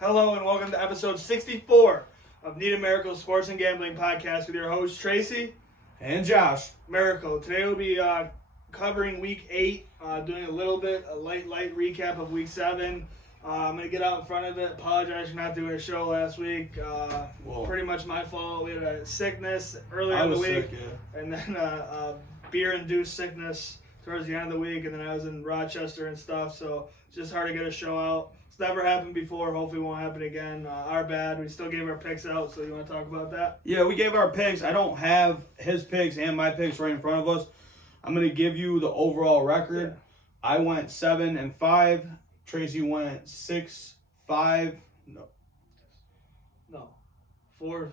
Hello and welcome to episode 64 of Need a Miracle Sports and Gambling Podcast with your host Tracy and Josh. Miracle. Today we'll be covering Week 8, doing a light recap of Week 7. I'm going to get out in front of it. Apologize for not doing a show last week. Pretty much my fault. We had a sickness earlier in the week. Sick, yeah. And then beer-induced sickness towards the end of the week. And then I was in Rochester and stuff. So it's just hard to get a show out. It's never happened before. Hopefully it won't happen again. Our bad. We still gave our picks out. So you want to talk about that? Yeah, we gave our picks. I don't have his picks and my picks right in front of us. I'm going to give you the overall record. Yeah. I went 7-5. Tracy went 6-5. No. 4-5.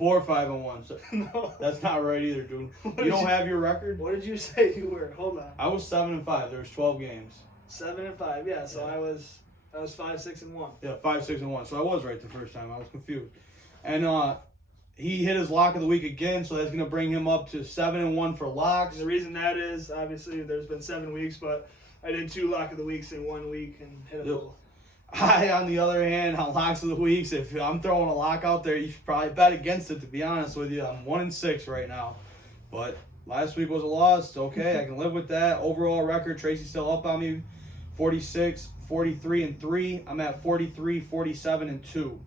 4-5-1. So No, that's not right either, dude. You don't have your record? What did you say you were? Hold on. I was 7-5. There was 12 games. 7-5. Yeah. So yeah. I was 5-6-1. Yeah, 5-6-1. So I was right the first time. I was confused. And he hit his lock of the week again, so that's gonna bring him up to 7-1 for locks. And the reason that is obviously there's been 7 weeks, but I did 2 lock of the weeks in 1 week and hit them both. I, on the other hand, on locks of the weeks, if I'm throwing a lock out there, you should probably bet against it, to be honest with you. I'm 1-6 right now. But last week was a loss. Okay, I can live with that. Overall record, Tracy's still up on me. 46, 43-3. I'm at 43, 47-2.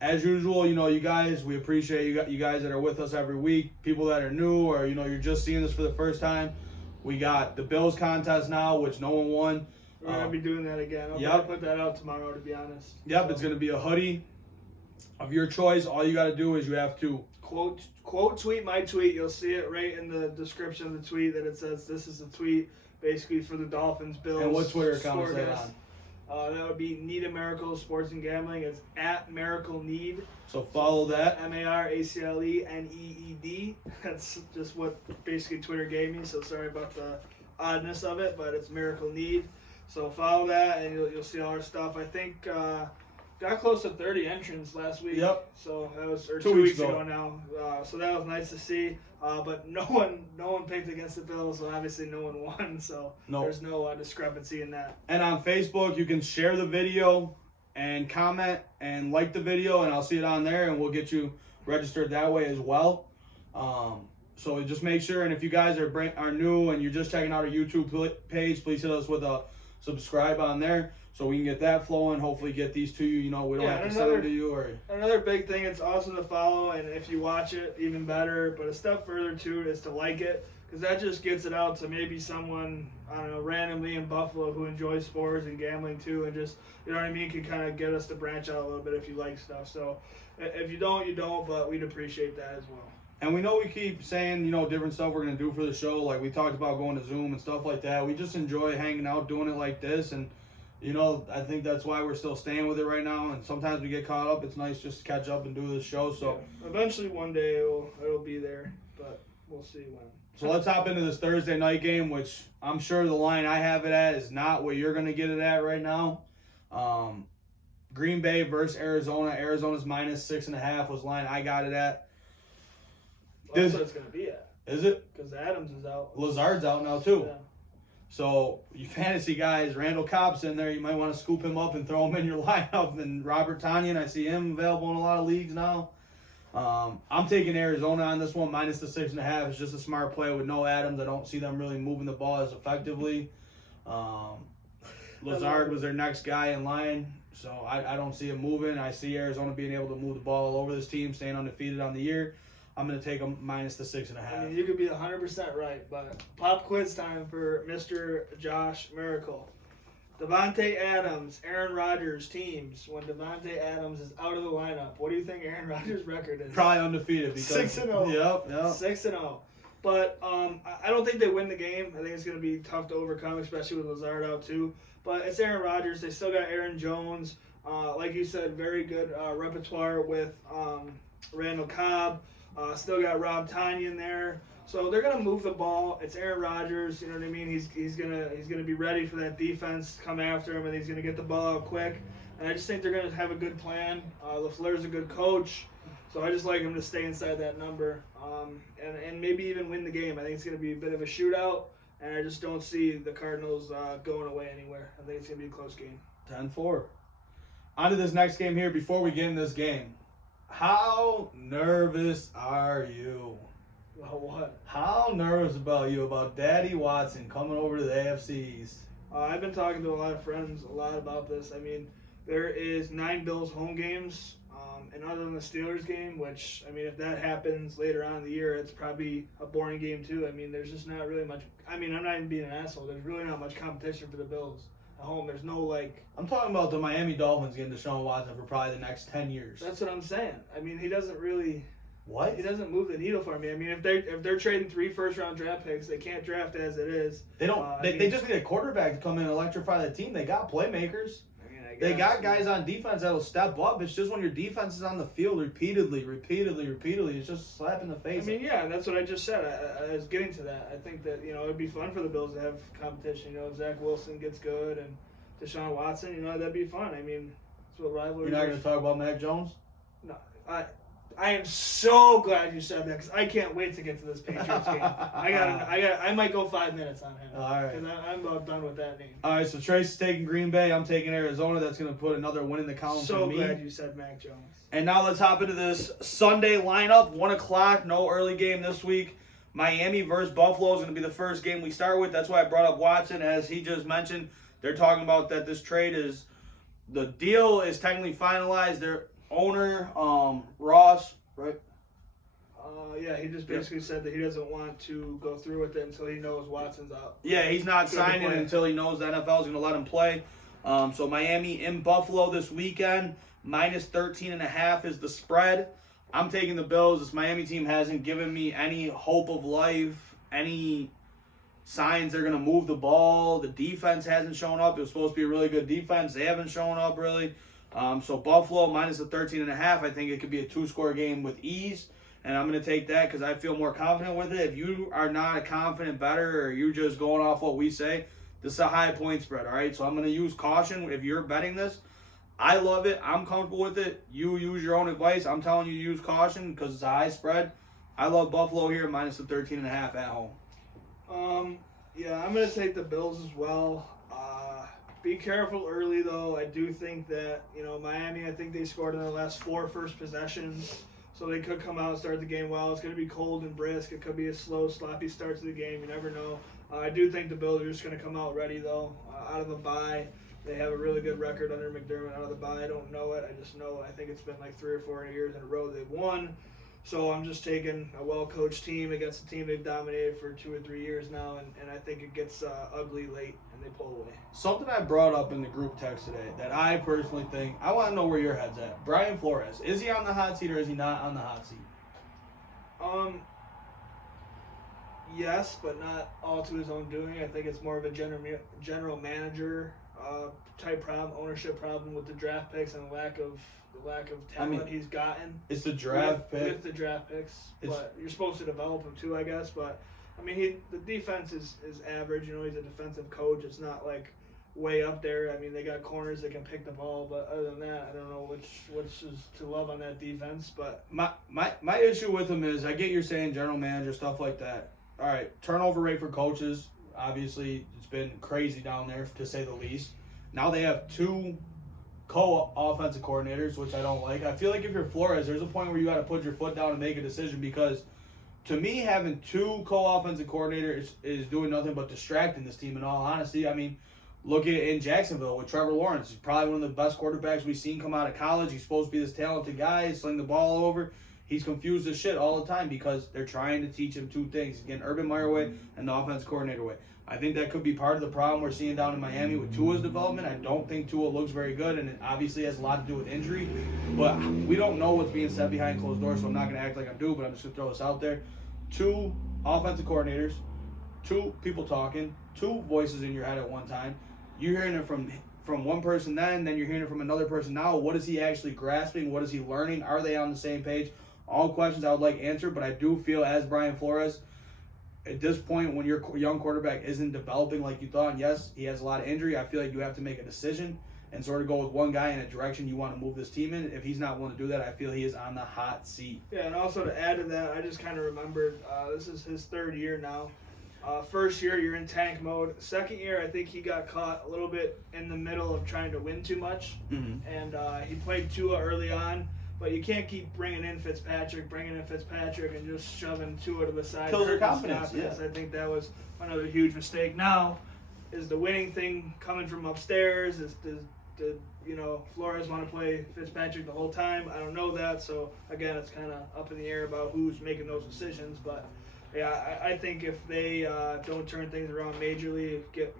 As usual, you guys, we appreciate you guys that are with us every week. People that are new or, you're just seeing this for the first time. We got the Bills contest now, which no one won. We're going to be doing that again. I'll probably put that out tomorrow, to be honest. Yep, It's going to be a hoodie of your choice. All you got to do is you have to quote tweet my tweet. You'll see it right in the description of the tweet that it says this is a tweet basically for the Dolphins, Bills. And what Twitter account is that on? That would be Need a Miracle Sports and Gambling. It's at Miracle Need. So follow that. MARACLENEED. That's just what basically Twitter gave me. So sorry about the oddness of it, but it's Miracle Need. So follow that, and you'll see all our stuff. I think got close to 30 entrants last week. Yep. So that was 2 weeks ago now. So that was nice to see. But no one picked against the Bills, so obviously no one won. So There's no discrepancy in that. And on Facebook, you can share the video and comment and like the video, and I'll see it on there, and we'll get you registered that way as well. So just make sure, and if you guys are new and you're just checking out our YouTube page, please hit us with a subscribe on there so we can get that flowing. Hopefully get these to you. We don't have to send them to you. Another big thing, it's awesome to follow, and if you watch it, even better. But a step further too is to like it, because that just gets it out to maybe someone, I don't know, randomly in Buffalo who enjoys sports and gambling too, and just, you know what I mean, can kind of get us to branch out a little bit if you like stuff. So if you don't, you don't, but we'd appreciate that as well. And we know we keep saying, different stuff we're going to do for the show. Like we talked about going to Zoom and stuff like that. We just enjoy hanging out, doing it like this. And, I think that's why we're still staying with it right now. And sometimes we get caught up. It's nice just to catch up and do this show. So eventually one day it'll be there, but we'll see when. So let's hop into this Thursday night game, which I'm sure the line I have it at is not what you're going to get it at right now. Green Bay versus Arizona. Arizona's -6.5 was the line I got it at. That's what it's going to be at. Is it? Because Adams is out. Lazard's out now, too. Yeah. So, you fantasy guys, Randall Cobb's in there. You might want to scoop him up and throw him in your lineup. And Robert Tonyan, I see him available in a lot of leagues now. I'm taking Arizona on this one, -6.5. It's just a smart play with no Adams. I don't see them really moving the ball as effectively. Lazard was their next guy in line. So, I don't see him moving. I see Arizona being able to move the ball all over this team, staying undefeated on the year. I'm going to take them -6.5. I mean, you could be 100% right, but pop quiz time for Mr. Josh Miracle. Davante Adams, Aaron Rodgers teams. When Davante Adams is out of the lineup, what do you think Aaron Rodgers' record is? Probably undefeated. 6-0. Yep. 6-0. But I don't think they win the game. I think it's going to be tough to overcome, especially with Lazard out too. But it's Aaron Rodgers. They still got Aaron Jones. Like you said, very good repertoire with Randall Cobb. Still got Rob Tonyan there. So they're gonna move the ball. It's Aaron Rodgers, you know what I mean? He's gonna be ready for that defense to come after him, and he's gonna get the ball out quick. And I just think they're gonna have a good plan. LaFleur's a good coach, so I just like him to stay inside that number, and maybe even win the game. I think it's gonna be a bit of a shootout, and I just don't see the Cardinals going away anywhere. I think it's going to be a close game. 10-4. On to this next game here. Before we get in this game, how nervous are you? Well, what? How nervous about Daddy Watson coming over to the AFC East? I've been talking to a lot of friends a lot about this. I mean, there is 9 Bills home games, and other than the Steelers game, which, I mean, if that happens later on in the year, it's probably a boring game too. I mean, there's just not really much. I mean, I'm not even being an asshole. There's really not much competition for the Bills at home. There's no, like... I'm talking about the Miami Dolphins getting Deshaun Watson for probably the next 10 years. That's what I'm saying. I mean, he doesn't really... What? He doesn't move the needle for me. I mean, if they're trading 3 first-round draft picks, they can't draft as it is. They don't. They just need a quarterback to come in and electrify the team. They got playmakers. They got guys on defense that'll step up. It's just when your defense is on the field repeatedly, it's just a slap in the face. I mean, yeah, that's what I just said. I was getting to that. I think that, it'd be fun for the Bills to have competition. Zach Wilson gets good and Deshaun Watson, that'd be fun. I mean, that's what rivalry. You're not going to talk about Mac Jones? No. I am so glad you said that because I can't wait to get to this Patriots game. I might go 5 minutes on him. All right. Because I'm about done with that name. All right, so Trace is taking Green Bay. I'm taking Arizona. That's going to put another win in the column for me. So glad you said Mac Jones. And now let's hop into this Sunday lineup. 1 o'clock, no early game this week. Miami versus Buffalo is going to be the first game we start with. That's why I brought up Watson. As he just mentioned, they're talking about that this trade is, the deal is technically finalized. Their owner, Ross, right? Yeah, he just basically said that he doesn't want to go through with it until he knows Watson's out. Yeah, he's not signing until he knows the NFL is going to let him play. So Miami in Buffalo this weekend, minus 13.5 is the spread. I'm taking the Bills. This Miami team hasn't given me any hope of life, any signs they're going to move the ball. The defense hasn't shown up. It was supposed to be a really good defense. They haven't shown up really. So Buffalo minus the 13.5. I think it could be a 2-score game with ease. And I'm going to take that because I feel more confident with it. If you are not a confident bettor or you're just going off what we say, this is a high point spread, all right? So I'm going to use caution if you're betting this. I love it. I'm comfortable with it. You use your own advice. I'm telling you to use caution because it's a high spread. I love Buffalo here minus the 13.5 at home. Yeah, I'm going to take the Bills as well. Be careful early, though. I do think that, Miami, I think they scored in their last 4 first possessions. So they could come out and start the game well. It's going to be cold and brisk. It could be a slow, sloppy start to the game. You never know. I do think the Bills are just going to come out ready, though. Out of the bye, they have a really good record under McDermott. Out of the bye, I don't know it. I just know I think it's been like 3 or 4 years in a row they've won. So I'm just taking a well-coached team against a team they've dominated for 2 or 3 years now, and I think it gets ugly late, and they pull away. Something I brought up in the group text today that I personally think, I want to know where your head's at. Brian Flores, is he on the hot seat or is he not on the hot seat? Yes, but not all to his own doing. I think it's more of a general manager type problem, ownership problem with the draft picks and the lack of talent he's gotten. It's the draft pick. With the draft picks, but you're supposed to develop them too, I guess. But I mean, the defense is average. He's a defensive coach. It's not like way up there. I mean, they got corners that can pick the ball, but other than that, I don't know which is to love on that defense. But my issue with him is, I get you're saying general manager stuff like that. All right, turnover rate for coaches, obviously it's been crazy down there to say the least. Now they have 2 co-offensive coordinators, which I don't like. I feel like if you're Flores, there's a point where you got to put your foot down and make a decision, because to me, having 2 co-offensive coordinators is doing nothing but distracting this team, in all honesty. I mean, look at in Jacksonville with Trevor Lawrence. He's probably one of the best quarterbacks we've seen come out of college. He's supposed to be this talented guy, sling the ball over. He's confused as shit all the time because they're trying to teach him 2 things. Again, Urban Meyer way and the offensive coordinator way. I think that could be part of the problem we're seeing down in Miami with Tua's development. I don't think Tua looks very good, and it obviously has a lot to do with injury. But we don't know what's being said behind closed doors, so I'm not going to act like I do, but I'm just going to throw this out there. 2 offensive coordinators, 2 people talking, 2 voices in your head at one time. You're hearing it from one person then you're hearing it from another person now. What is he actually grasping? What is he learning? Are they on the same page? All questions I would like answered, but I do feel as Brian Flores, at this point when your young quarterback isn't developing like you thought, and yes, he has a lot of injury, I feel like you have to make a decision and sort of go with one guy in a direction you want to move this team in. If he's not willing to do that, I feel he is on the hot seat. Yeah, and also to add to that, I just kind of remembered this is his 3rd year now. First year, you're in tank mode. Second year, I think he got caught a little bit in the middle of trying to win too much. And he played Tua early on. But you can't keep bringing in Fitzpatrick, and just shoving Tua to the side. Kills your confidence, yeah. I think that was another huge mistake. Now, is the winning thing coming from upstairs? Did Flores want to play Fitzpatrick the whole time? I don't know that. So, again, it's kind of up in the air about who's making those decisions. But, yeah, I think if they don't turn things around majorly, get,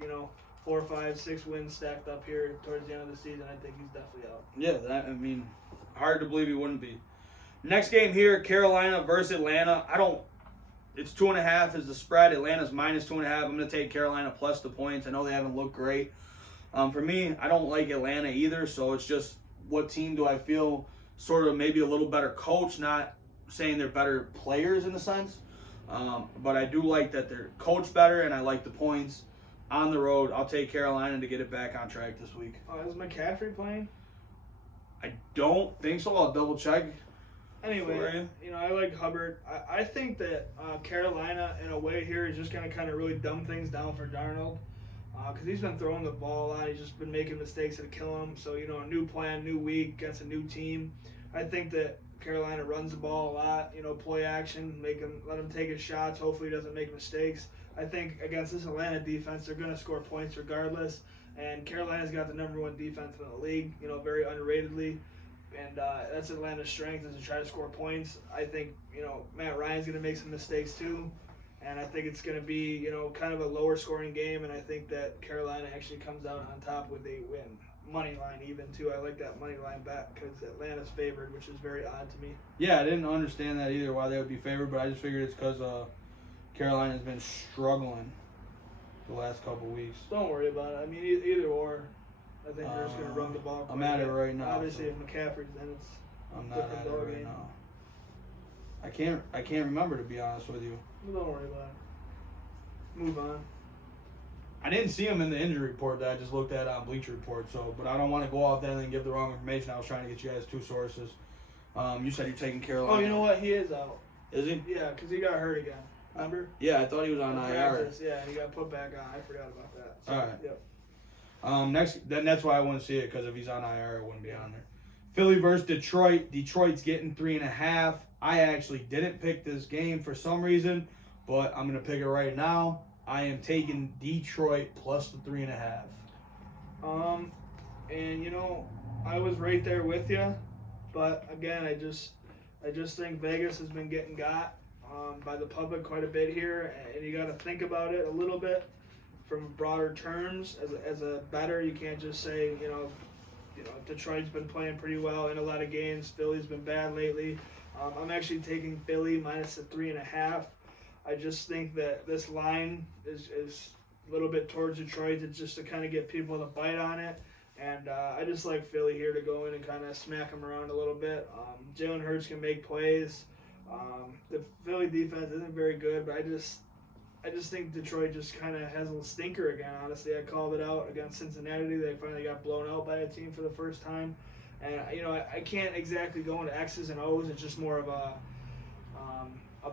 4, 5, 6 wins stacked up here towards the end of the season, I think he's definitely out. Yeah, hard to believe he wouldn't be. Next game here, Carolina versus Atlanta. It's 2.5 is the spread. Atlanta's minus 2.5. I'm going to take Carolina plus the points. I know they haven't looked great. For me, I don't like Atlanta either, so it's just what team do I feel sort of maybe a little better coach, not saying they're better players in a sense, but I do like that they're coached better, and I like the points on the road. I'll take Carolina to get it back on track this week. Is McCaffrey playing? I don't think so. I'll double check. Anyway, I like Hubbard. I think that Carolina, in a way here, is just going to kind of really dumb things down for Darnold. Because he's been throwing the ball a lot. He's just been making mistakes that kill him. So, a new plan, new week, against a new team. I think that Carolina runs the ball a lot, play action, let him take his shots. Hopefully he doesn't make mistakes. I think against this Atlanta defense, they're going to score points regardless. And Carolina's got the number 1 defense in the league, very underratedly. And that's Atlanta's strength, is to try to score points. I think, Matt Ryan's going to make some mistakes too. And I think it's going to be, kind of a lower scoring game. And I think that Carolina actually comes out on top with a win. Money line even too. I like that money line bet because Atlanta's favored, which is very odd to me. Yeah, I didn't understand that either, why they would be favored. But I just figured it's because Carolina's been struggling the last couple weeks. Don't worry about it. Either or. I think they're just going to run the ball. I'm at it right now. Obviously, if McCaffrey's in, it's I'm not at it right now. I can't remember, to be honest with you. Don't worry about it. Move on. I didn't see him in the injury report that I just looked at on Bleacher Report, but I don't want to go off that and then give the wrong information. I was trying to get you guys 2 sources. You said you're taking Carolina. Oh, you know what? He is out. Is he? Yeah, because he got hurt again. Remember? Yeah, I thought he was on IR. Yeah, he got put back on. I forgot about that. So, all right. Yep. Then that's why I wouldn't see it, because if he's on IR, it wouldn't be on there. Philly versus Detroit. Detroit's getting 3.5. I actually didn't pick this game for some reason, but I'm going to pick it right now. I am taking Detroit plus the 3.5. And I was right there with you, but again, I just think Vegas has been getting got by the public quite a bit here, and you got to think about it a little bit from broader terms. As a bettor, you can't just say Detroit's been playing pretty well in a lot of games. Philly's been bad lately. I'm actually taking Philly minus the 3.5. I just think that this line is a little bit towards Detroit, just to kind of get people to bite on it. And I just like Philly here to go in and kind of smack them around a little bit. Jalen Hurts can make plays. The Philly defense isn't very good, but I just think Detroit just kind of has a little stinker again, honestly. I called it out against Cincinnati. They finally got blown out by a team for the first time. And, I can't exactly go into X's and O's. It's just more of a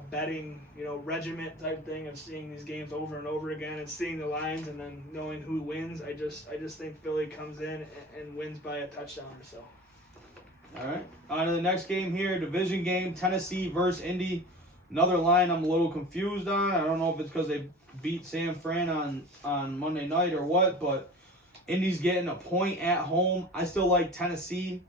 betting, regiment type thing of seeing these games over and over again and seeing the lines and then knowing who wins. I just think Philly comes in and wins by a touchdown or so. All right. On to the next game here, division game, Tennessee versus Indy. Another line I'm a little confused on. I don't know if it's because they beat San Fran on Monday night or what, but Indy's getting a point at home. I still like Tennessee.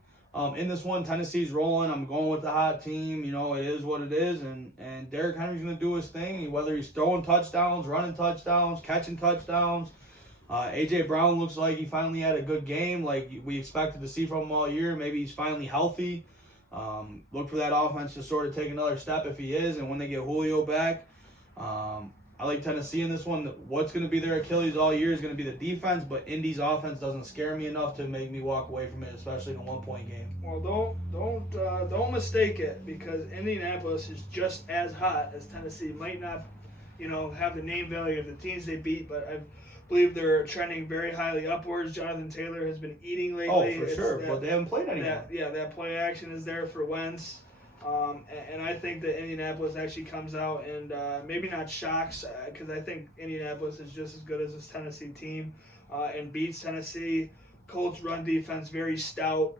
In this one, Tennessee's rolling. I'm going with the hot team. It is what it is. And Derrick Henry's going to do his thing, whether he's throwing touchdowns, running touchdowns, catching touchdowns. A.J. Brown looks like he finally had a good game like we expected to see from him all year. Maybe he's finally healthy. Look for that offense to sort of take another step if he is. And when they get Julio back, I like Tennessee in this one. What's going to be their Achilles all year is going to be the defense, but Indy's offense doesn't scare me enough to make me walk away from it, especially in a 1-point game. Well, don't mistake it, because Indianapolis is just as hot as Tennessee. Might not, have the name value of the teams they beat, but I believe they're trending very highly upwards. Jonathan Taylor has been eating lately. Oh, for sure, but they haven't played anyone. That play action is there for Wentz. And I think that Indianapolis actually comes out and maybe not shocks, because I think Indianapolis is just as good as this Tennessee team, and beats Tennessee. Colts run defense very stout.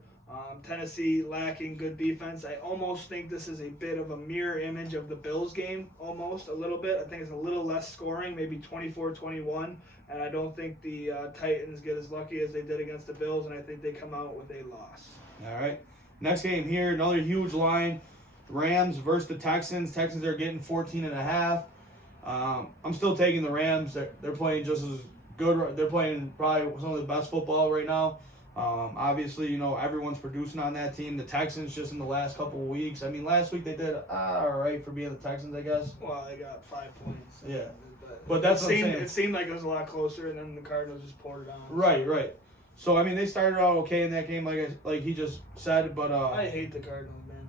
Tennessee lacking good defense. I almost think this is a bit of a mirror image of the Bills game, almost a little bit. I think it's a little less scoring, maybe 24-21, and I don't think the Titans get as lucky as they did against the Bills, and I think they come out with a loss. All right. Next game here, another huge line. Rams versus the Texans. Texans are getting 14.5. I'm still taking the Rams. They're playing just as good. They're playing probably some of the best football right now. Obviously, you know, everyone's producing on that team. The Texans just in the last couple of weeks. I mean, last week they did all right for being the Texans, I guess. Well, they got 5 points. Yeah. But that's what I'm saying. It seemed like it was a lot closer, and then the Cardinals just poured it on. Right. So, I mean, they started out okay in that game, like he just said, but... I hate the Cardinals, man.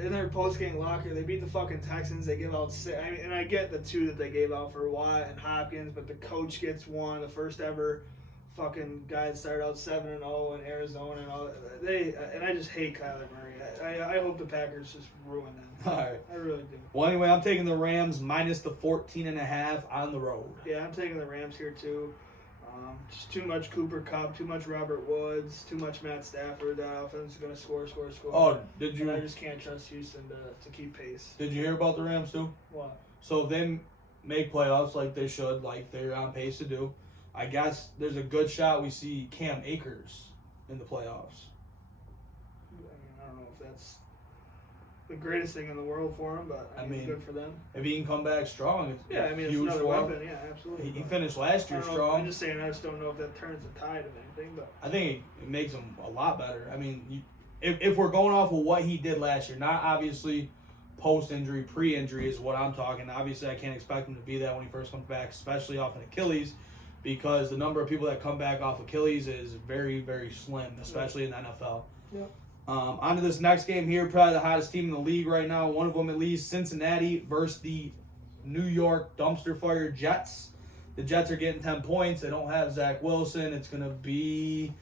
In their post-game locker, they beat the fucking Texans. They give out 6. I mean, and I get the 2 that they gave out for Watt and Hopkins, but the coach gets 1. The first ever fucking guy that started out 7-0 in Arizona and all. And I just hate Kyler Murray. I hope the Packers just ruin them. All right. I really do. Well, anyway, I'm taking the Rams minus the 14.5 on the road. Yeah, I'm taking the Rams here too. Just too much Cooper Kupp, too much Robert Woods, too much Matt Stafford. That offense is going to score. Oh, did you? And I just can't trust Houston to keep pace. Did you hear about the Rams too? What? So if they make playoffs like they should, like they're on pace to do, I guess there's a good shot we see Cam Akers in the playoffs. I don't know if that's the greatest thing in the world for him, but I mean, good for them. If he can come back strong, it's it's huge another for him. weapon. Yeah, absolutely. He finished last year strong. I'm just saying, I just don't know if that turns the tide of anything. But I think it makes him a lot better. I mean, if we're going off of what he did last year, not obviously post-injury, pre-injury is what I'm talking. Obviously, I can't expect him to be that when he first comes back, especially off an Achilles, because the number of people that come back off Achilles is very, very slim, especially in the NFL. Yep. On to this next game here, probably the hottest team in the league right now. One of them at least, Cincinnati versus the New York dumpster fire Jets. The Jets are getting 10 points. They don't have Zach Wilson. It's going to be...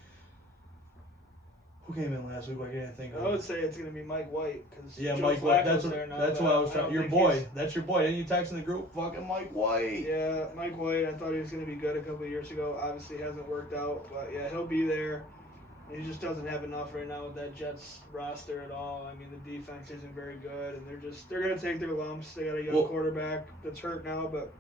Who came in last week? I can't think of. I would say it's going to be Mike White. Cause Mike White. That's what I was trying. Your boy. That's your boy. Didn't you text in the group? Fucking Mike White. Yeah, Mike White. I thought he was going to be good a couple of years ago. Obviously hasn't worked out. But, yeah, he'll be there. He just doesn't have enough right now with that Jets roster at all. I mean, the defense isn't very good, and they're going to take their lumps. They got a young quarterback that's hurt now, but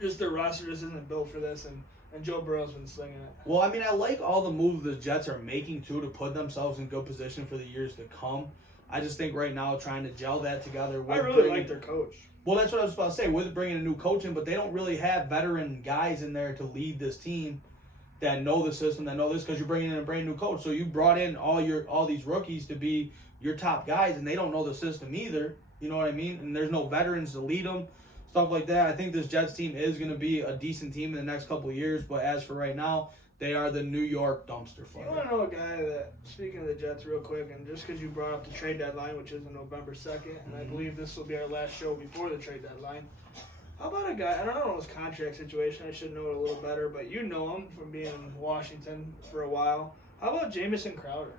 just their roster just isn't built for this, and Joe Burrow's been slinging it. Well, I mean, I like all the moves the Jets are making, too, to put themselves in good position for the years to come. I just think right now trying to gel that together with I really like their coach. Well, that's what I was about to say, with bringing a new coach in, but they don't really have veteran guys in there to lead this team that know the system, that know this, because you're bringing in a brand new coach. So you brought in all these rookies to be your top guys, and they don't know the system either. You know what I mean? And there's no veterans to lead them, stuff like that. I think this Jets team is going to be a decent team in the next couple of years, but as for right now, they are the New York dumpster fire. You want to know a guy that, speaking of the Jets real quick, and just because you brought up the trade deadline, which is on November 2nd, and I believe this will be our last show before the trade deadline. How about a guy, I don't know his contract situation, I should know it a little better, but you know him from being in Washington for a while. How about Jamison Crowder?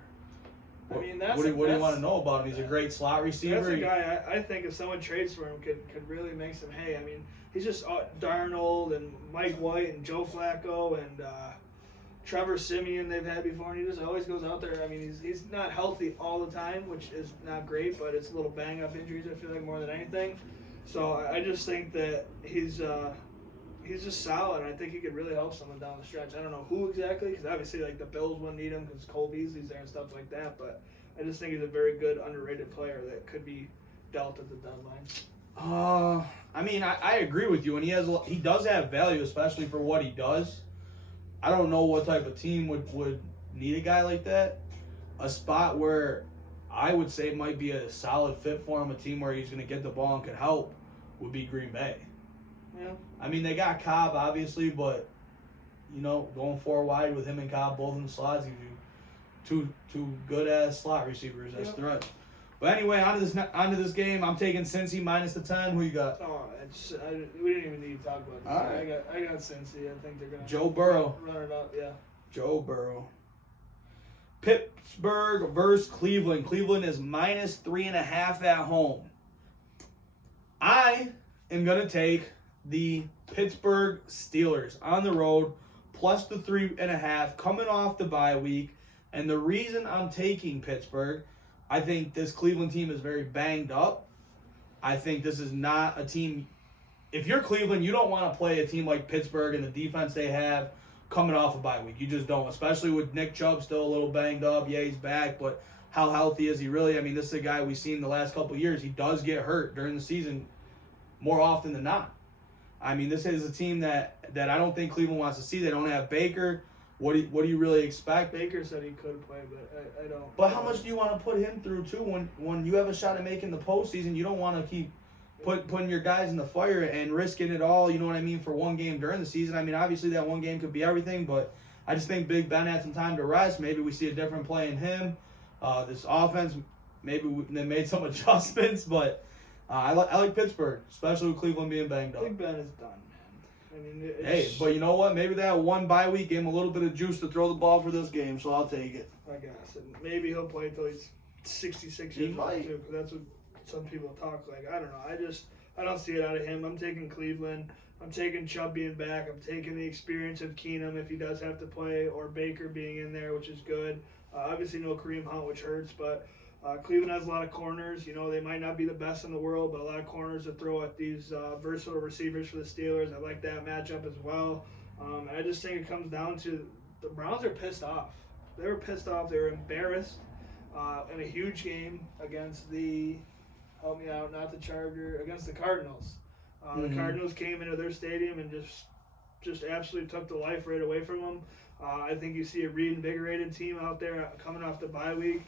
I mean, what do you want to know about him? He's a great slot receiver. That's a guy I think if someone trades for him could really make some hay. I mean, he's just Darnold and Mike White and Joe Flacco and Trevor Siemian they've had before, and he just always goes out there. I mean, he's not healthy all the time, which is not great, but it's little bang-up injuries, I feel like, more than anything. So I just think that he's just solid, and I think he could really help someone down the stretch. I don't know who exactly, because obviously like the Bills wouldn't need him because Cole Beasley's there and stuff like that. But I just think he's a very good underrated player that could be dealt at the deadline. I mean, I agree with you, and he does have value, especially for what he does. I don't know what type of team would need a guy like that. A spot where I would say might be a solid fit for him, a team where he's going to get the ball and can help, would be Green Bay. Yeah. I mean, they got Cobb, obviously, but, you know, going 4 wide with him and Cobb both in the slots gives you two good-ass slot receivers as threats. But anyway, on to this game. I'm taking Cincy minus the 10. Who you got? Oh, we didn't even need to talk about this. All right. I got Cincy. I think they're going to Joe Burrow. Run it up, yeah. Joe Burrow. Pittsburgh versus Cleveland. Cleveland is -3.5 at home. I am going to take the Pittsburgh Steelers on the road, plus the 3.5, coming off the bye week. And the reason I'm taking Pittsburgh, I think this Cleveland team is very banged up. I think this is not a team. If you're Cleveland, you don't want to play a team like Pittsburgh and the defense they have coming off a bye week. You just don't, especially with Nick Chubb still a little banged up. Yeah, he's back, but how healthy is he really? I mean, this is a guy we've seen the last couple of years. He does get hurt during the season more often than not. I mean, this is a team that I don't think Cleveland wants to see. They don't have Baker. What do you really expect? Baker said he could play, but I don't. But how much do you want to put him through, too, when you have a shot at making the postseason? You don't want to keep putting your guys in the fire and risking it all, you know what I mean, for one game during the season. I mean, obviously that one game could be everything, but I just think Big Ben had some time to rest. Maybe we see a different play in him. This offense, maybe they made some adjustments, but I like Pittsburgh, especially with Cleveland being banged up. Big Ben is done, man. I mean, hey, but you know what? Maybe that one bye week gave him a little bit of juice to throw the ball for this game, so I'll take it. I guess. And maybe he'll play until he's 66 years old, too, because that's what some people talk like. I don't know. I don't see it out of him. I'm taking Cleveland. I'm taking Chubb being back. I'm taking the experience of Keenum if he does have to play, or Baker being in there, which is good. Obviously, no Kareem Hunt, which hurts, but Cleveland has a lot of corners. You know, they might not be the best in the world, but a lot of corners to throw at these versatile receivers for the Steelers. I like that matchup as well. I just think it comes down to the Browns are pissed off. They were pissed off. They were embarrassed in a huge game against the, help me out, not the Charger, against the Cardinals. The Cardinals came into their stadium and just absolutely took the life right away from them. I think you see a reinvigorated team out there coming off the bye week.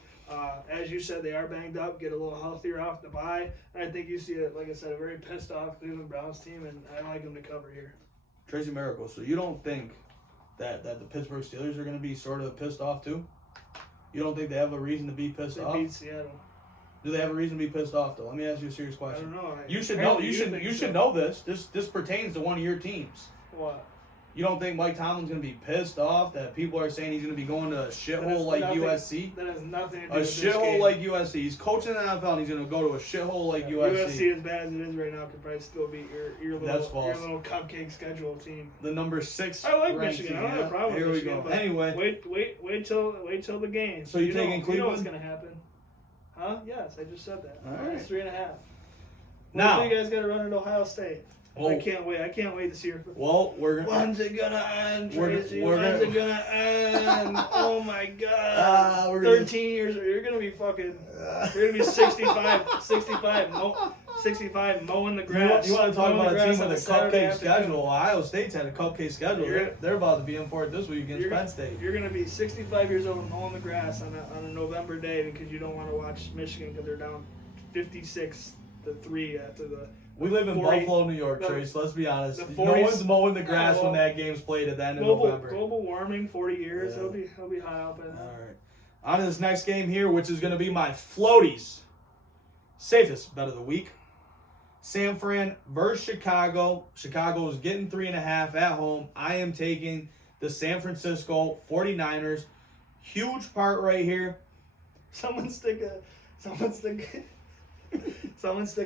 As you said, they are banged up, get a little healthier off the bye. And I think you see, like I said, a very pissed off Cleveland Browns team, and I like them to cover here. Tracy Miracle, so you don't think that the Pittsburgh Steelers are going to be sort of pissed off too? You don't think they have a reason to be pissed off? They beat Seattle. Do they have a reason to be pissed off though? Let me ask you a serious question. I don't know. You should know. You should know this. This pertains to one of your teams. What? You don't think Mike Tomlin's going to be pissed off that people are saying he's going to be going to a shithole like USC? That has nothing to do with this shithole game. like USC. He's coaching the NFL and he's going to go to a shithole like USC. USC, as bad as it is right now, could probably still beat your little cupcake schedule team. The number 6. I like Michigan. I don't have a problem with Michigan. Here we go. Anyway, wait till the game. So you're taking Cleveland? You know what's going to happen? Huh? Yes, I just said that. All right. It's 3.5. Now you guys got to run at Ohio State. I can't wait. I can't wait to see your. Well, when's it gonna end, Tracy? When's it gonna end? Oh my God! 13 years. You're gonna be fucking. You're gonna be 65 mowing the grass. You want to talk about a team with a cupcake schedule? Ohio State's had a cupcake schedule. They're about to be in for it this week against Penn State. You're gonna be 65 years old mowing the grass on a November day because you don't want to watch Michigan because they're down 56-3 after the. We live in Buffalo, New York, Trace. Let's be honest. No one's mowing the grass when that game's played at the end of November. Global warming, 40 years. Yeah. He'll be high up. All right. On to this next game here, which is going to be my floaties. Safest bet of the week. San Fran versus Chicago. Chicago is getting 3.5 at home. I am taking the San Francisco 49ers. Huge part right here. Someone stick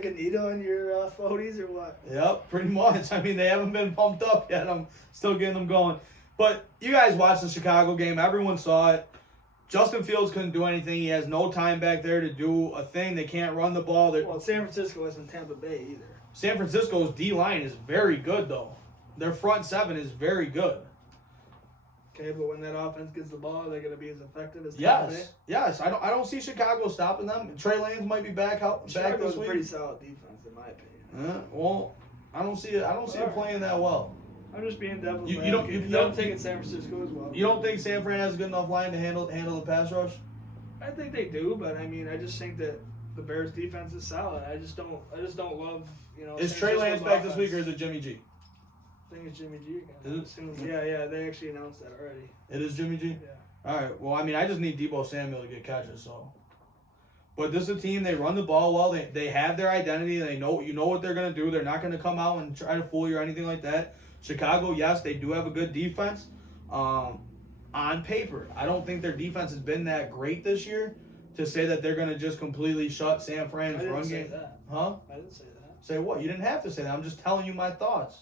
a needle in your floaties or what? Yep, pretty much. I mean, they haven't been pumped up yet. I'm still getting them going. But you guys watched the Chicago game. Everyone saw it. Justin Fields couldn't do anything. He has no time back there to do a thing. They can't run the ball. Well, San Francisco isn't Tampa Bay either. San Francisco's D-line is very good, though. Their front seven is very good. Okay, but when that offense gets the ball, they're going to be as effective as Tampa Bay? Yes. I don't see Chicago stopping them. Trey Lance might be back this week. A pretty solid defense, in my opinion. Well, I don't see it playing that well. I'm just being devil's advocate. I'm taking San Francisco as well. You don't think San Fran has a good enough line to handle the pass rush? I think they do, but I mean, I just think that the Bears' defense is solid. I just don't love, Is Trey Lance back this week or is it Jimmy G? I think it's Jimmy G again. Yeah, they actually announced that already. It is Jimmy G? Yeah. All right. Well, I mean, I just need Deebo Samuel to get catches, so. But this is a team, they run the ball well. They have their identity. They know what they're going to do. They're not going to come out and try to fool you or anything like that. Chicago, yes, they do have a good defense. on paper. I don't think their defense has been that great this year to say that they're going to just completely shut San Fran's run game. That. Huh? I didn't say that. Say what? You didn't have to say that. I'm just telling you my thoughts.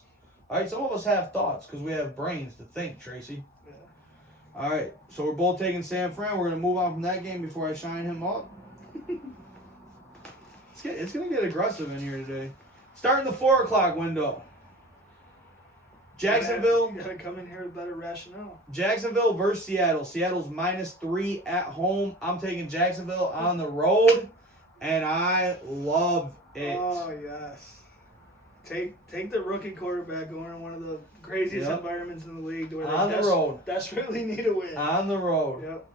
All right, some of us have thoughts because we have brains to think, Tracy. Yeah. All right, so we're both taking San Fran. We're going to move on from that game before I shine him up. It's going to get aggressive in here today. Starting the 4 o'clock window. Jacksonville. You got to come in here with better rationale. Jacksonville versus Seattle. Seattle's -3 at home. I'm taking Jacksonville on the road, and I love it. Oh, yes. Take the rookie quarterback going in one of the craziest environments in the league where on the road. Desperately need a win. On the road. Yep.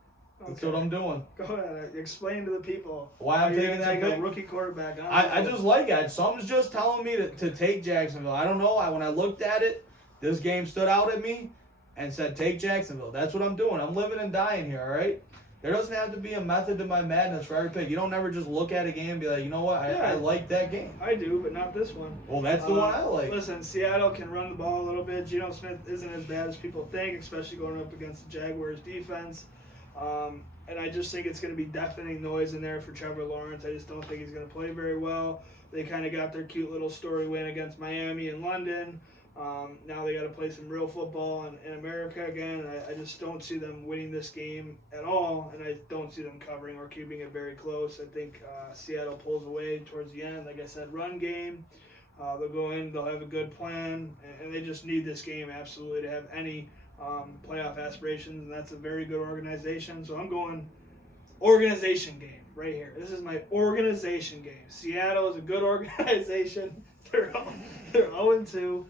Okay. That's what I'm doing. Go ahead. Explain to the people why I'm taking that pick. A rookie quarterback. I just like it. Something's just telling me to take Jacksonville. I don't know. When I looked at it, this game stood out at me and said, take Jacksonville. That's what I'm doing. I'm living and dying here, all right? There doesn't have to be a method to my madness for every pick. You don't never just look at a game and be like, you know what? I like that game. I do, but not this one. Well, that's the one I like. Listen, Seattle can run the ball a little bit. Geno Smith isn't as bad as people think, especially going up against the Jaguars defense. And I just think it's going to be deafening noise in there for Trevor Lawrence. I just don't think he's going to play very well. They kind of got their cute little story win against Miami and London. Now they got to play some real football in America again. And I just don't see them winning this game at all, and I don't see them covering or keeping it very close. I think Seattle pulls away towards the end. Like I said, run game. They'll go in, they'll have a good plan, and they just need this game absolutely to have any playoff aspirations, and that's a very good organization. So I'm going organization game right here. This is my organization game. Seattle is a good organization. They're 0-2.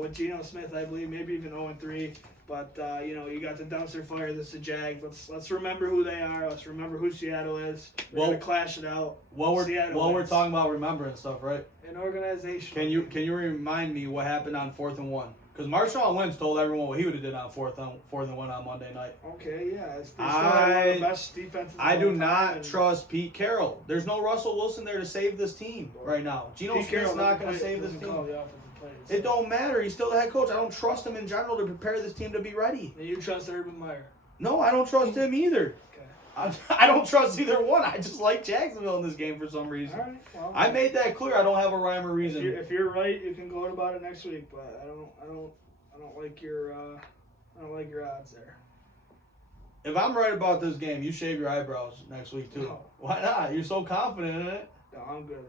With Geno Smith, I believe, maybe even 0-3. But you got the dumpster fire. This is the Jags. Let's remember who they are. Let's remember who Seattle is. We're gonna clash it out. We're talking about remembering stuff, right? An organization. Can you remind me what happened on 4th and 1? Because Marshawn Lynch told everyone what he would have did on 4th and 1 on Monday night. Okay, yeah. They still have one of the best defenses. I do not trust Pete Carroll. There's no Russell Wilson there to save this team right now. Geno Smith's not going to save this team. It don't matter. He's still the head coach. I don't trust him in general to prepare this team to be ready. And you trust Urban Meyer? No, I don't trust him either. I don't trust either one. I just like Jacksonville in this game for some reason. All right, well, I made that clear. I don't have a rhyme or reason. If you're right, you can go out about it next week. But I don't like your odds there. If I'm right about this game, you shave your eyebrows next week too. No. Why not? You're so confident in it. No, I'm good.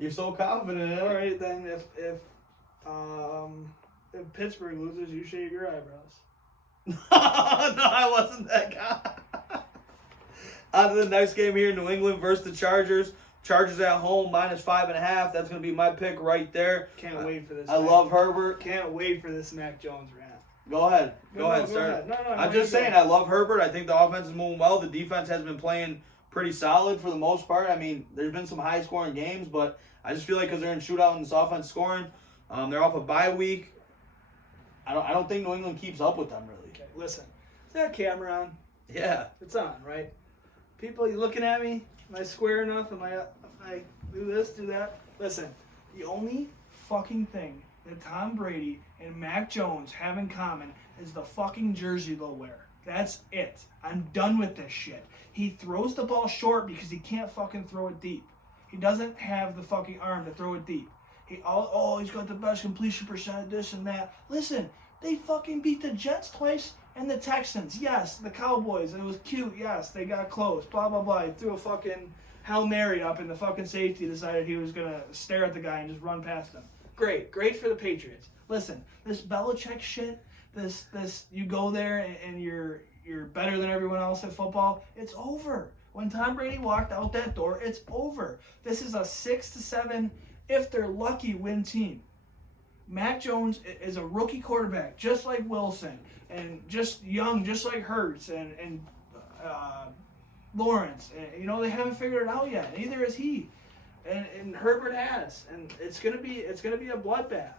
You're so confident in it. All right, then if Pittsburgh loses, you shave your eyebrows. No, I wasn't that guy. On to the next game here, New England versus the Chargers. Chargers at home, -5.5. That's going to be my pick right there. Can't wait for this. I love Herbert. Can't wait for this Mac Jones rant. Go ahead. Go ahead. Start. No, I'm just saying, I love Herbert. I think the offense is moving well. The defense has been playing pretty solid for the most part. I mean, there's been some high-scoring games, but I just feel like because they're in shootout and this offense scoring, they're off a bye week. I don't think New England keeps up with them, really. Okay, listen. Is that camera on? Yeah. It's on, right? People, you looking at me? Am I square enough? Am I do this, do that? Listen, the only fucking thing that Tom Brady and Mac Jones have in common is the fucking jersey they'll wear. That's it. I'm done with this shit. He throws the ball short because he can't fucking throw it deep. He doesn't have the fucking arm to throw it deep. He's got the best completion percentage, this and that. Listen, they fucking beat the Jets twice and the Texans. Yes, the Cowboys. It was cute. Yes, they got close. Blah, blah, blah. He threw a fucking Hail Mary up in the fucking safety, decided he was going to stare at the guy and just run past him. Great for the Patriots. Listen, this Belichick shit, this you go there and you're better than everyone else at football, it's over. When Tom Brady walked out that door, it's over. This is a 6-7, if they're lucky, win team. Mac Jones is a rookie quarterback, just like Wilson, and just young, just like Hurts and Lawrence. And, they haven't figured it out yet. Neither is he. And Herbert has. And it's gonna be a bloodbath.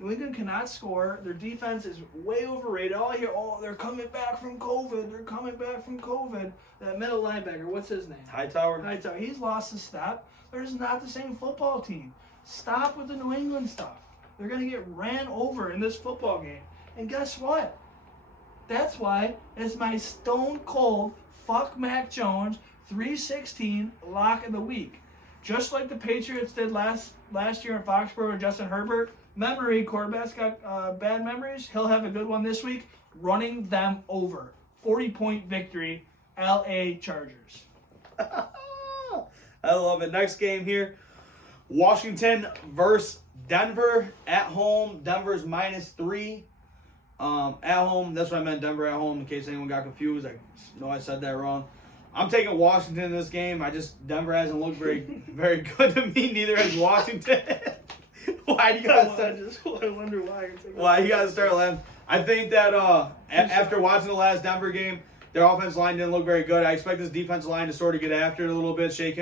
New England cannot score. Their defense is way overrated. All I hear, they're coming back from COVID. That middle linebacker, what's his name? Hightower. He's lost a step. They're just not the same football team. Stop with the New England stuff. They're going to get ran over in this football game. And guess what? That's why it's my stone cold fuck Mac Jones 316 lock of the week. Just like the Patriots did last year in Foxborough with Justin Herbert. Memory, quarterbacks got bad memories. He'll have a good one this week. Running them over. 40-point victory, LA Chargers. I love it. Next game here, Washington versus Denver at home. Denver's -3. At home, that's what I meant, Denver at home, in case anyone got confused. I know I said that wrong. I'm taking Washington in this game. Denver hasn't looked very good to me. Neither has Washington. Why do you guys start? I wonder why you're taking Why you guys start laughing? I think that after watching the last Denver game, their offensive line didn't look very good. I expect this defensive line to sort of get after it a little bit, shake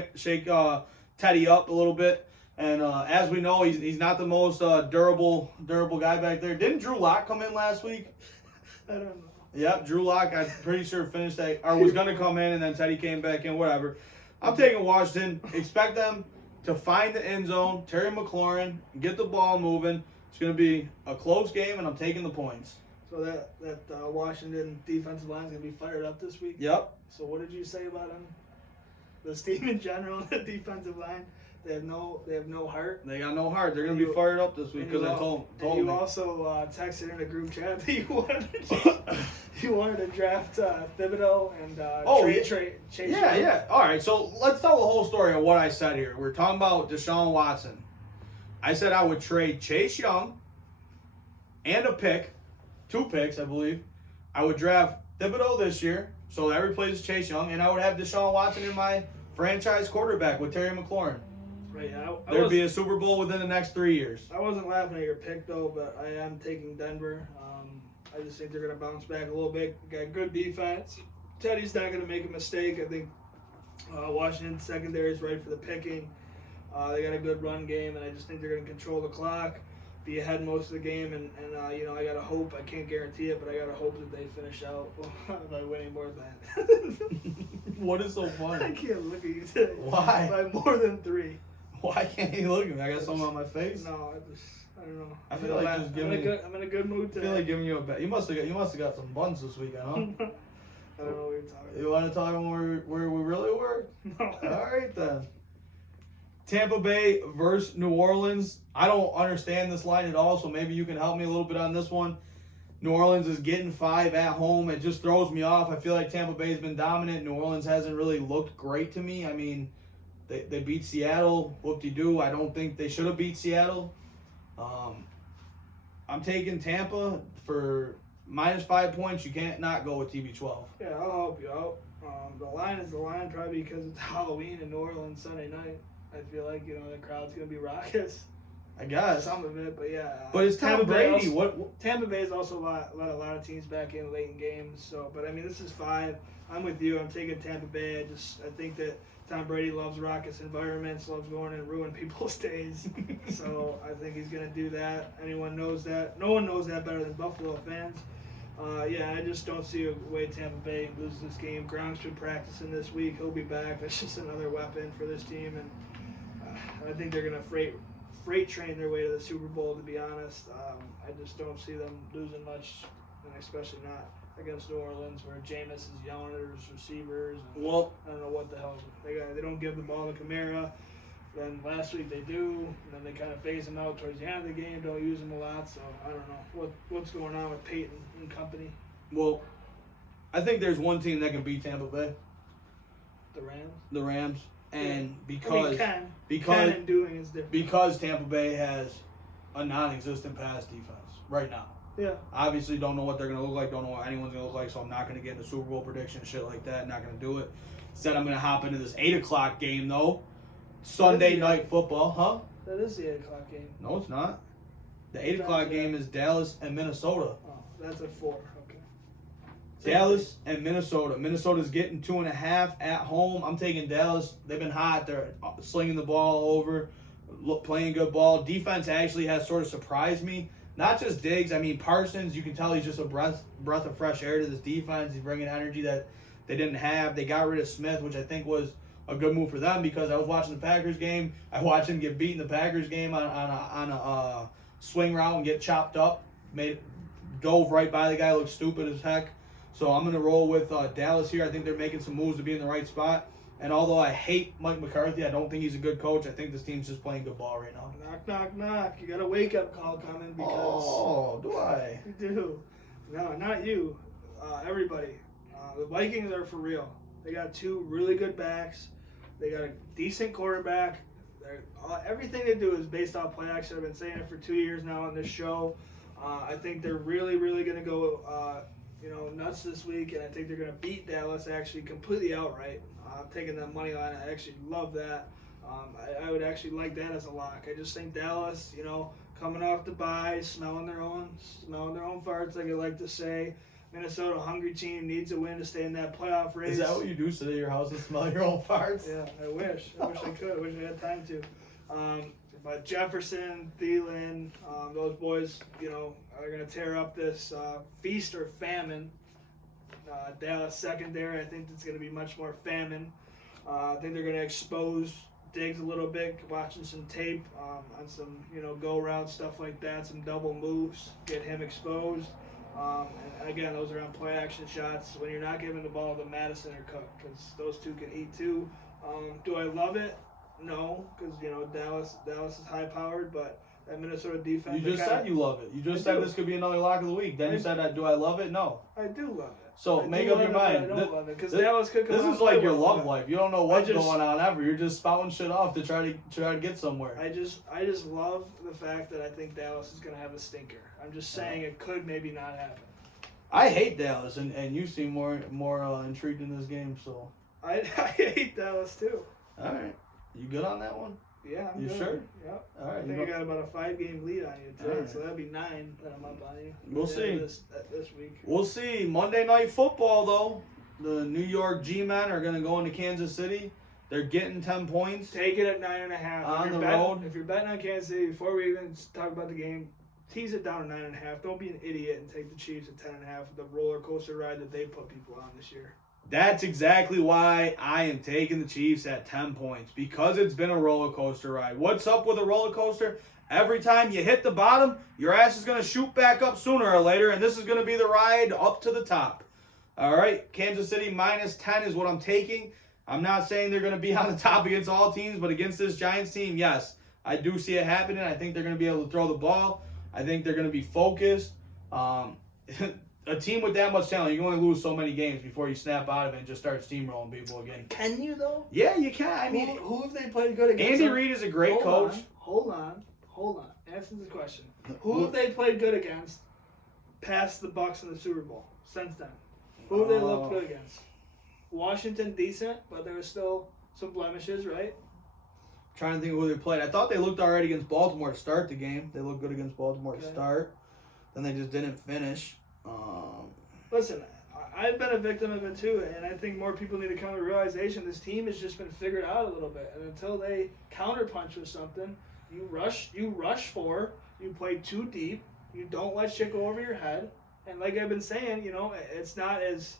Teddy up a little bit. And as we know, he's not the most durable guy back there. Didn't Drew Lock come in last week? I don't know. Yep, Drew Lock, I'm pretty sure finished that, or was going to come in, and then Teddy came back in, whatever. I'm taking Washington. Expect them to find the end zone, Terry McLaurin, get the ball moving. It's going to be a close game, and I'm taking the points. So that Washington defensive line is going to be fired up this week? Yep. So what did you say about them? This team in general, the defensive line, they have no heart. They got no heart. They're going to be fired up this week because I told you me. also texted in a group chat that you wanted to draft Thibodeau and trade Chase. Yeah. All right, so let's tell the whole story of what I said here. We're talking about Deshaun Watson. I said I would trade Chase Young and a pick, 2 picks, I believe. I would draft Thibodeau this year, so that replaces Chase Young, and I would have Deshaun Watson in my franchise quarterback with Terry McLaurin. Right, There'd be a Super Bowl within the next 3 years. I wasn't laughing at your pick, though, but I am taking Denver. I just think they're going to bounce back a little bit. Got good defense. Teddy's not going to make a mistake. I think Washington's secondary is right for the picking. They got a good run game, and I just think they're going to control the clock, be ahead most of the game, and I got to hope. I can't guarantee it, but I got to hope that they finish out by winning more than that. What is so funny? I can't look at you today. Why? By more than 3. Why can't you look at me? I got something on my face. No, I don't know. I feel like just giving you. I'm in a good mood today. I feel like giving you a bet. You must have got some buns this weekend, huh? I don't know what you're talking about. You want to talk about where we really were? No. All right then. Tampa Bay versus New Orleans. I don't understand this line at all, so maybe you can help me a little bit on this one. New Orleans is getting 5 at home. It just throws me off. I feel like Tampa Bay has been dominant. New Orleans hasn't really looked great to me. I mean, they beat Seattle. Whoop-de-doo. I don't think they should have beat Seattle. I'm taking Tampa for -5 points. You can't not go with TB12. Yeah, I'll help you out. The line is the line probably because it's Halloween in New Orleans Sunday night. I feel like, the crowd's going to be raucous. I guess. Some of it, but yeah. But it's Tom Brady. Tampa Bay's also let a lot of teams back in late in games. So, but I mean, this is 5. I'm with you. I'm taking Tampa Bay. I think that Tom Brady loves raucous environments, loves going and ruin people's days. So I think he's going to do that. Anyone knows that. No one knows that better than Buffalo fans. I just don't see a way Tampa Bay loses this game. Gronk's been practicing this week. He'll be back. That's just another weapon for this team. And I think they're going to freight train their way to the Super Bowl, to be honest. I just don't see them losing much, and especially not against New Orleans, where Jameis is yelling at his receivers. And I don't know what the hell. They don't give the ball to Kamara. Then last week they do, and then they kind of phase him out towards the end of the game, don't use him a lot. So I don't know what's going on with Peyton and company. Well, I think there's one team that can beat Tampa Bay. The Rams? The Rams. And because doing is different. Because Tampa Bay has a non-existent pass defense right now. Yeah. Obviously don't know what they're going to look like, don't know what anyone's going to look like, so I'm not going to get into Super Bowl prediction, shit like that, not going to do it. Instead, I'm going to hop into this 8 o'clock game, though. Sunday night football, huh? That is the 8 o'clock game. No, it's not. The 8 o'clock game is Dallas and Minnesota. Oh, that's at 4. Okay. Dallas and Minnesota. Minnesota's getting 2.5 at home. I'm taking Dallas. They've been hot. They're slinging the ball over, playing good ball. Defense actually has sort of surprised me. Not just Diggs. I mean, Parsons, you can tell he's just a breath of fresh air to this defense. He's bringing energy that they didn't have. They got rid of Smith, which I think was a good move for them, because I was watching the Packers game. I watched him get beat in the Packers game on a swing route and get chopped up. dove right by the guy, looked stupid as heck. So I'm going to roll with Dallas here. I think they're making some moves to be in the right spot. And although I hate Mike McCarthy, I don't think he's a good coach. I think this team's just playing good ball right now. Knock, knock, knock. You got a wake-up call coming because... Oh, do I? You do. No, not you. Everybody. The Vikings are for real. They got 2 really good backs. They got a decent quarterback. Everything they do is based off play action. I've been saying it for 2 years now on this show. I think they're really, really going to go nuts this week, and I think they're going to beat Dallas actually completely outright. Taking that money line, I actually love that. I would actually like that as a lock. I just think Dallas, coming off the bye, smelling their own farts, like I like to say. Minnesota, hungry team, needs a win to stay in that playoff race. Is that what you do? Sit at your house and smell your own farts? Yeah, I wish I could. I wish I had time to. But Jefferson, Thielen, those boys, are going to tear up this feast or famine. Dallas secondary, I think it's going to be much more famine. I think they're going to expose Diggs a little bit, watching some tape on some, go route stuff like that, some double moves, get him exposed. And again, those are on play action shots when you're not giving the ball to Madison or Cook, because those two can eat too. Do I love it? No, because Dallas is high powered, but that Minnesota defense. You just said you love it. You just said this could be another lock of the week. Then you said, "Do I love it?" No. I do love it. So make up your mind. I don't love it because Dallas could come. This is like your love life. You don't know what's going on ever. You're just spouting shit off to try to get somewhere. I just love the fact that I think Dallas is going to have a stinker. I'm just saying it could maybe not happen. I hate Dallas, and you seem more intrigued in this game. So I hate Dallas too. All right, you good on that one? Yeah, I'm good. You sure? Yep. All right. I think I got about a 5-game lead on you today, so that'd be 9 that I'm up on you. We'll see. This week. We'll see. Monday Night Football, though. The New York G-Men are going to go into Kansas City. They're getting 10 points. Take it at 9.5. On the road. If you're betting on Kansas City, before we even talk about the game, tease it down to 9.5. Don't be an idiot and take the Chiefs at 10.5 with the roller coaster ride that they put people on this year. That's exactly why I am taking the Chiefs at 10 points, because it's been a roller coaster ride. What's up with a roller coaster? Every time you hit the bottom, your ass is going to shoot back up sooner or later, and this is going to be the ride up to the top. All right, Kansas City minus 10 is what I'm taking. I'm not saying they're going to be on the top against all teams, but against this Giants team, yes, I do see it happening. I think they're going to be able to throw the ball. I think they're going to be focused. A team with that much talent, you can only lose so many games before you snap out of it and just start steamrolling people again. Can you, though? Yeah, you can. I mean, who have they played good against? Andy Reid is a great coach. Hold on. Answer the question. Who have they played good against past the Bucs in the Super Bowl since then? Who have they looked good against? Washington, decent, but there was still some blemishes, right? Trying to think of who they played. I thought they looked all right against Baltimore to start the game. They looked good against Baltimore to start. Then they just didn't finish. Listen, I've been a victim of it too, and I think more people need to come to the realization this team has just been figured out a little bit. And until they counterpunch with something, you rush for, you play too deep, you don't let shit go over your head. And like I've been saying, it's not as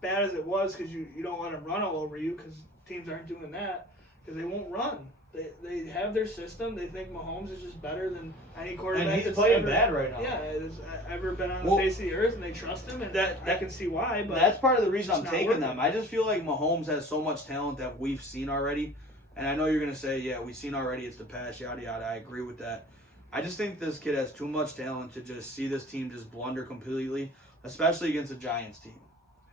bad as it was because you don't let them run all over you, because teams aren't doing that because they won't run. They have their system. They think Mahomes is just better than any quarterback. And he's playing bad right now. Yeah, has ever been on the face of the earth, and they trust him, and I can see why. But that's part of the reason I'm taking them. I just feel like Mahomes has so much talent that we've seen already. And I know you're going to say, yeah, we've seen already, it's the past, yada, yada. I agree with that. I just think this kid has too much talent to just see this team just blunder completely, especially against a Giants team.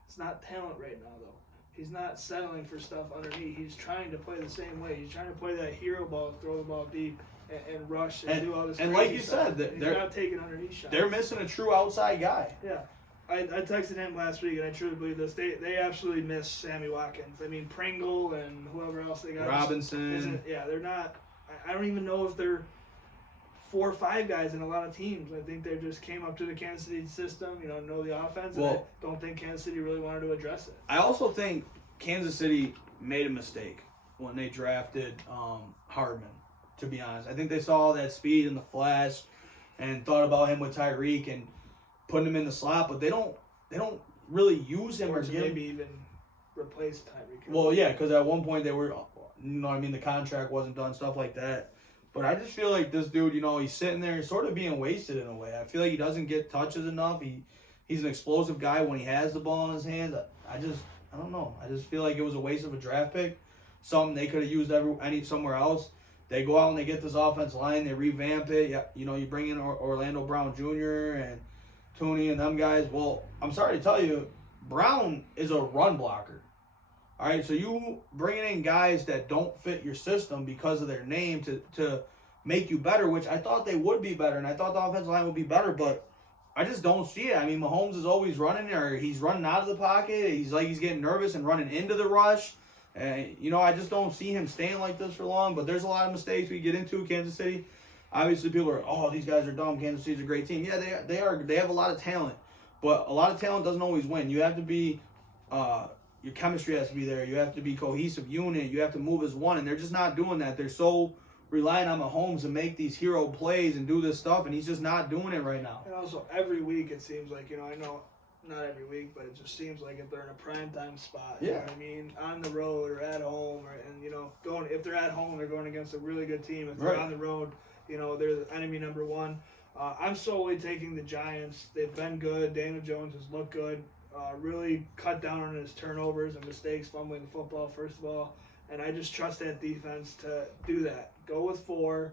It's not talent right now, though. He's not settling for stuff underneath. He's trying to play the same way. He's trying to play that hero ball, throw the ball deep, and rush and do all this crazy and like you stuff. said, he's not taking underneath shots. They're missing a true outside guy. Yeah. I texted him last week, and I truly believe this. They absolutely miss Sammy Watkins. I mean, Pringle and whoever else they got. Robinson. They're not. I don't even know if they're 4 or 5 guys in a lot of teams. I think they just came up to the Kansas City system, know the offense, and I don't think Kansas City really wanted to address it. I also think Kansas City made a mistake when they drafted Hardman, to be honest. I think they saw all that speed and the flash and thought about him with Tyreek and putting him in the slot, but they don't really use him or maybe even replace Tyreek. Well, yeah, because at one point they were, the contract wasn't done, stuff like that. But I just feel like this dude, he's sitting there sort of being wasted in a way. I feel like he doesn't get touches enough. He's an explosive guy when he has the ball in his hands. I don't know. I just feel like it was a waste of a draft pick. Something they could have used somewhere else. They go out and they get this offensive line. They revamp it. Yeah, you bring in Orlando Brown Jr. and Tooney and them guys. Well, I'm sorry to tell you, Brown is a run blocker. All right, so you bringing in guys that don't fit your system because of their name to make you better, which I thought they would be better, and I thought the offensive line would be better, but I just don't see it. I mean, Mahomes is always running, or he's running out of the pocket. He's getting nervous and running into the rush. And, I just don't see him staying like this for long, but there's a lot of mistakes we get into Kansas City. Obviously, people are, oh, these guys are dumb. Kansas City's a great team. Yeah, they are. They have a lot of talent, but a lot of talent doesn't always win. You have to be your chemistry has to be there. You have to be cohesive unit. You have to move as one, and they're just not doing that. They're so relying on Mahomes to make these hero plays and do this stuff, and he's just not doing it right now. And also, every week it seems like, I know not every week, but it just seems like if they're in a primetime spot, you know what I mean, on the road or at home, if they're at home, they're going against a really good team. If they're on the road, they're the enemy number one. I'm solely taking the Giants. They've been good. Daniel Jones has looked good. Really cut down on his turnovers and mistakes, fumbling the football, first of all. And I just trust that defense to do that. Go with 4,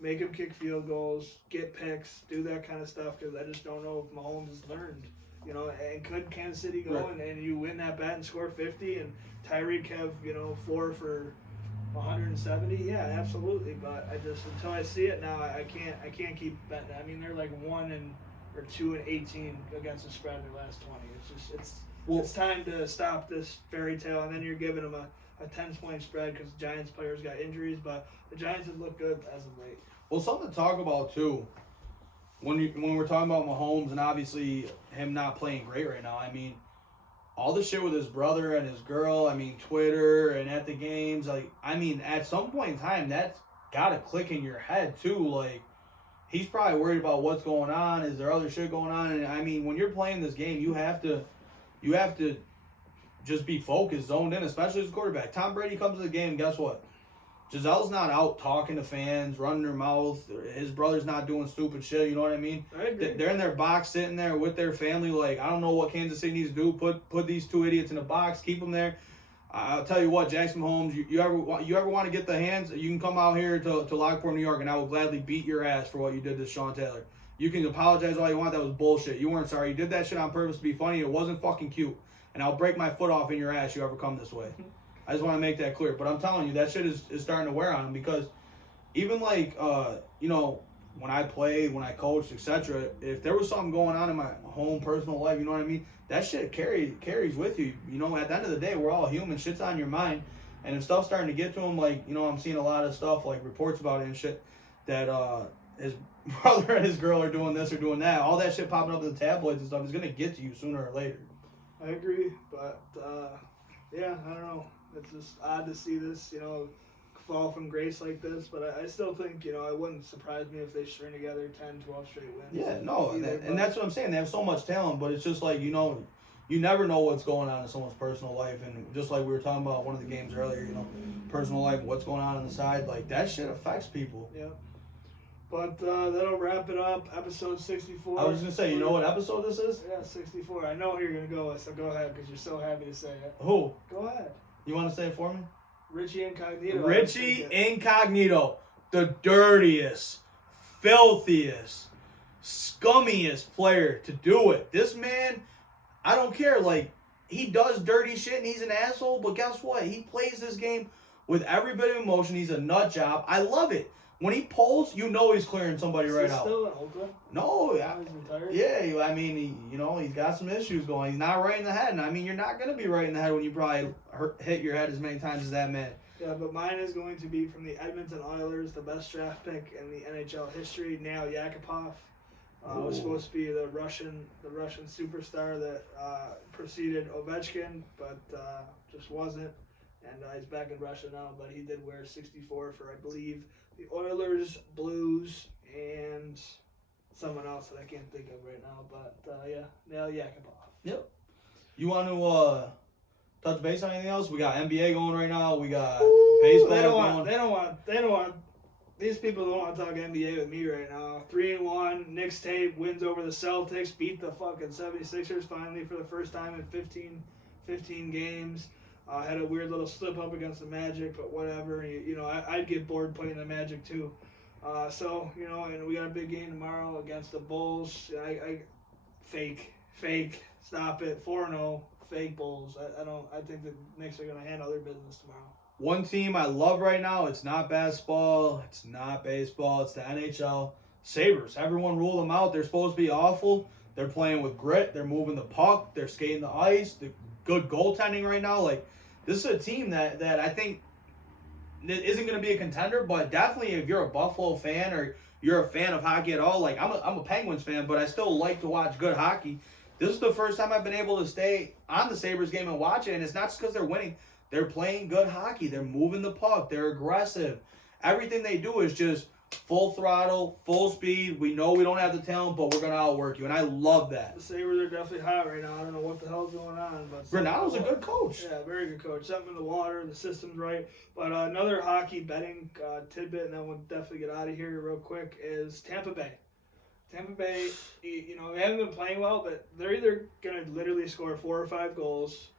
make him kick field goals, get picks, do that kind of stuff, because I just don't know if Mahomes has learned. And could Kansas City go and you win that bet and score 50 and Tyreek have, 4 for 170? Yeah, absolutely. But I just, until I see it now, I can't keep betting. I mean, they're like 2 and 18 against the spread in their last 20. It's time to stop this fairy tale, and then you're giving them a 10-point spread because the Giants players got injuries, but the Giants have looked good as of late. Well, something to talk about too, when we're talking about Mahomes and obviously him not playing great right now. I mean, all the shit with his brother and his girl. I mean, Twitter and at the games. At some point in time, that's gotta click in your head too. He's probably worried about what's going on. Is there other shit going on? And when you're playing this game, you have to just be focused, zoned in, especially as a quarterback. Tom Brady comes to the game, and guess what? Giselle's not out talking to fans, running their mouth. His brother's not doing stupid shit, you know what I mean? I agree. They're in their box, sitting there with their family. I don't know what Kansas City needs to do. Put these 2 idiots in a box, keep them there. I'll tell you what, Jackson Mahomes, you ever want to get the hands, you can come out here to Lockport, New York, and I will gladly beat your ass for what you did to Sean Taylor. You can apologize all you want. That was bullshit. You weren't sorry. You did that shit on purpose to be funny. It wasn't fucking cute. And I'll break my foot off in your ass you ever come this way. I just want to make that clear. But I'm telling you, that shit is starting to wear on him, because even when I played, when I coached, etc., if there was something going on in my home personal life, you know what I mean? That shit carries with you. At the end of the day, we're all human. Shit's on your mind. And if stuff's starting to get to him, I'm seeing a lot of stuff, reports about it and shit, that his brother and his girl are doing this or doing that. All that shit popping up in the tabloids and stuff is going to get to you sooner or later. I agree, but, I don't know. It's just odd to see this, fall from grace like this, but I still think, it wouldn't surprise me if they string together 10, 12 straight wins. Yeah, no, and that's what I'm saying. They have so much talent, but it's just you never know what's going on in someone's personal life, and just like we were talking about one of the games earlier, personal life, what's going on the side, that shit affects people. Yeah. But that'll wrap it up, episode 64. I was going to say, you know what episode this is? Yeah, 64. I know who you're going to go with, so go ahead, because you're so happy to say it. Who? Go ahead. You want to say it for me? Richie Incognito. Richie Incognito, the dirtiest, filthiest, scummiest player to do it. This man, I don't care. He does dirty shit and he's an asshole, but guess what? He plays this game with every bit of emotion. He's a nut job. I love it. When he pulls, he's clearing somebody right out. Still in Oakland? No, yeah. He's retired? Yeah, he's got some issues going. He's not right in the head. And you're not going to be right in the head when you probably hit your head as many times as that man. Yeah, but mine is going to be from the Edmonton Oilers, the best draft pick in the NHL history, Nail Yakupov. Was supposed to be the Russian superstar that preceded Ovechkin, but just wasn't. And he's back in Russia now, but he did wear 64 for, I believe, the Oilers, Blues, and someone else that I can't think of right now. But, Nail Yakupov. Yep. You want to touch base on anything else? We got NBA going right now. We got baseball going. They don't want these people don't want to talk NBA with me right now. 3-1, Knicks tape, wins over the Celtics, beat the fucking 76ers finally for the first time in 15 games. Had a weird little slip up against the Magic, but whatever. You know, I'd get bored playing the Magic too. So, you know, and we got a big game tomorrow against the Bulls. Fake, stop it. 4-0, fake Bulls. I think the Knicks are going to handle their business tomorrow. One team I love right now, it's not basketball, it's not baseball, it's the NHL. Sabres. Everyone rule them out. They're supposed to be awful. They're playing with grit. They're moving the puck. They're skating the ice. They're good goaltending right now. Like, this is a team that I think isn't going to be a contender, but definitely if you're a Buffalo fan or you're a fan of hockey at all, like I'm a Penguins fan, but I still like to watch good hockey. This is the first time I've been able to stay on the Sabres game and watch it, and it's not just because they're winning. They're playing good hockey. They're moving the puck. They're aggressive. Everything they do is just full throttle, full speed. We know we don't have the talent, but we're going to outwork you, and I love that. The Sabres are definitely hot right now. I don't know what the hell's going on. But Granado's a good coach. Yeah, very good coach. Something in the water, the system's right. But another hockey betting tidbit, and then we'll definitely get out of here real quick, is Tampa Bay. Tampa Bay, you know, they haven't been playing well, but they're either going to literally score 4 or 5 goals,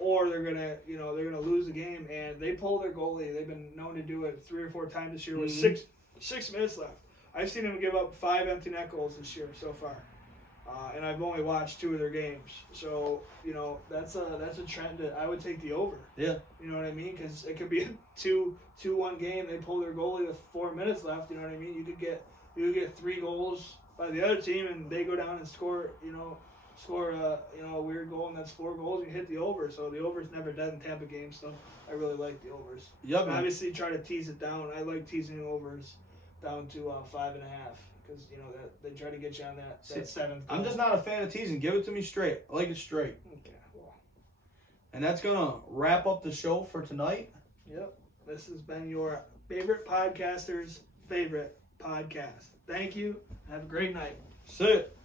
or they're gonna lose the game, and they pull their goalie. They've been known to do it 3 or 4 times this year with 6 minutes left. I've seen them give up 5 empty net goals this year so far, and I've only watched 2 of their games. So you know that's a trend that I would take the over. Yeah, you know what I mean? Because it could be a 2-1 game. They pull their goalie with 4 minutes left. You know what I mean? You could get 3 goals by the other team, and they go down and score a weird goal, and that's 4 goals. You hit the over, so the over's never dead in Tampa games. So I really like the overs. Yep. Obviously, try to tease it down. I like teasing the overs down to 5.5 because you know that they try to get you on that 7th goal. I'm just not a fan of teasing. Give it to me straight. I like it straight. Okay, well. And that's gonna wrap up the show for tonight. Yep. This has been your favorite podcaster's favorite podcast. Thank you. Have a great night. See it.